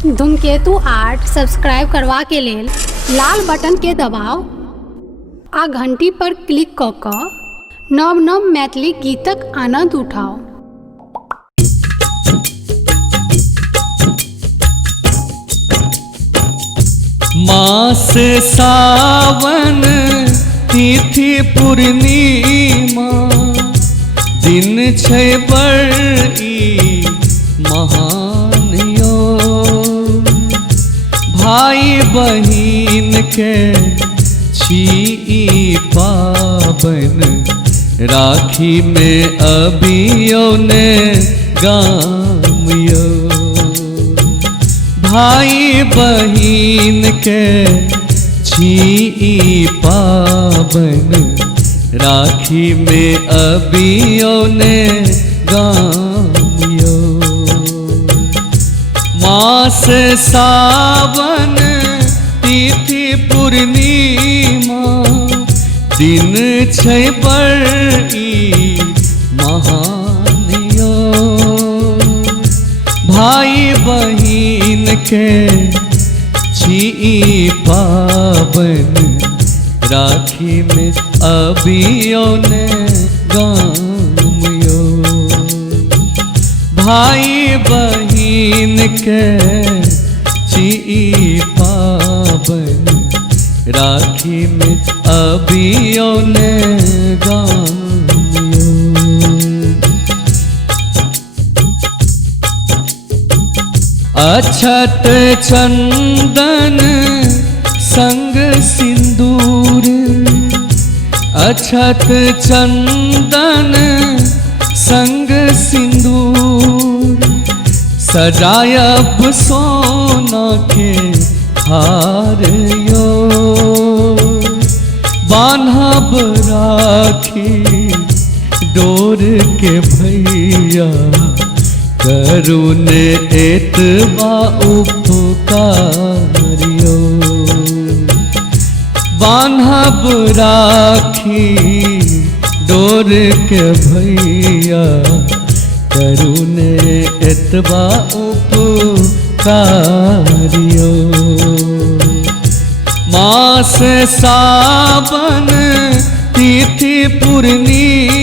धूमकेतु art subscribe करवा के लेल लाल बटन के दबाउ आ घंटी पर क्लिक कऽ कऽ नव नव मैथिली गीतक आनंद उठाउ। मास सावन तिथि पूर्णिमा दिन छै बड़ी महान यो। भाई बहिन के छी ई पाबन राखी में अबियो ने गाम यो। भाई बहिन के छी ई पाबन राखी में अबियो ने गाम यो। मास सावन तिथि पूर्णिमा दिन छै बड़ी महान यो। भाई बहिन के छी ई पाबन राखी में अबियो ने गाम यो। भाई बहिन के छी ई पाबन राखी में अबियो ने गाम यो। अक्षत चंदन संग सिंदूर अक्षत चंदन संग सिंदूर सजायब सोना के हार यो। बान्हब राखी डोर के भैया करुण एतबा उपकार यो। बान्हब राखी डोर के भैया करुण एतबा उपकार यो। मास सावन तिथि पूर्णिमा